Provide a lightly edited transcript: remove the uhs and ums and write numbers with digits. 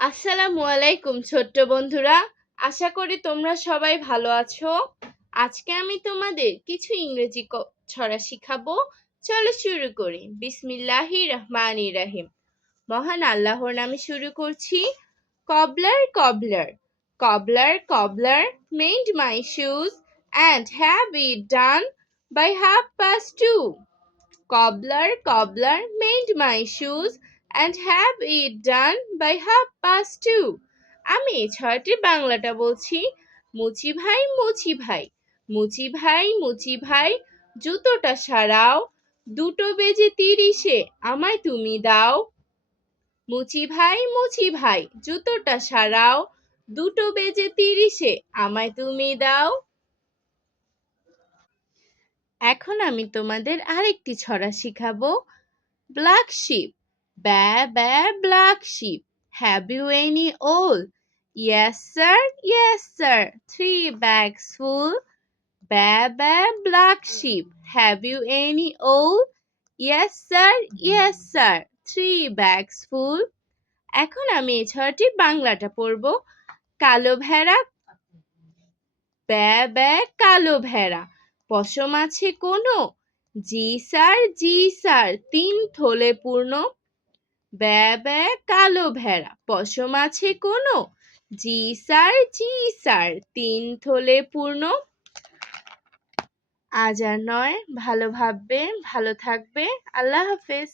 আসসালামু আলাইকুম ছোট্ট বন্ধুরা, আশা করি তোমরা সবাই ভালো আছো। আজকে আমি তোমাদের কিছু ইংরেজি ছড়া শিখাবো। চলো শুরু করি। বিসমিল্লাহির রহমানির রহিম। মহান আল্লাহর নামে শুরু করছি। কবলার কবলার কবলার কবলার made my shoes and have it done by 2:30. Cobbler made my shoes and have it done by 2:30. আমি এই ছয়টির বাংলাটা বলছি। মুচি ভাই মুচি ভাই, মুচি ভাই মুচি ভাই, জুতোটা সারাও, 2:30 আমায় তুমি দাও। মুচি ভাই মুচি ভাই, জুতোটা সারাও, 2:30 আমায় তুমি দাও। এখন আমি তোমাদের আরেকটি ছড়া শিখাবো। Black sheep, ba ba black sheep, have you any wool? Yes sir, 3 bags full. Ba ba black sheep, have you any wool? Yes sir, 3 bags full. এখন আমি এই ছড়াটির বাংলাটা পড়ব। কালো ভেড়া, ব্যা ব্যা কালো ভেড়া, পশম আছে কোনো? জি স্যার, 3 থলে পূর্ণ। ব্যা ব্যা কালো ভেড়া, পশম আছে কোনো? জি স্যার, 3 থলে পূর্ণ। আজ আর নয়, ভালো ভাববে, ভালো থাকবে। আল্লাহ হাফেজ।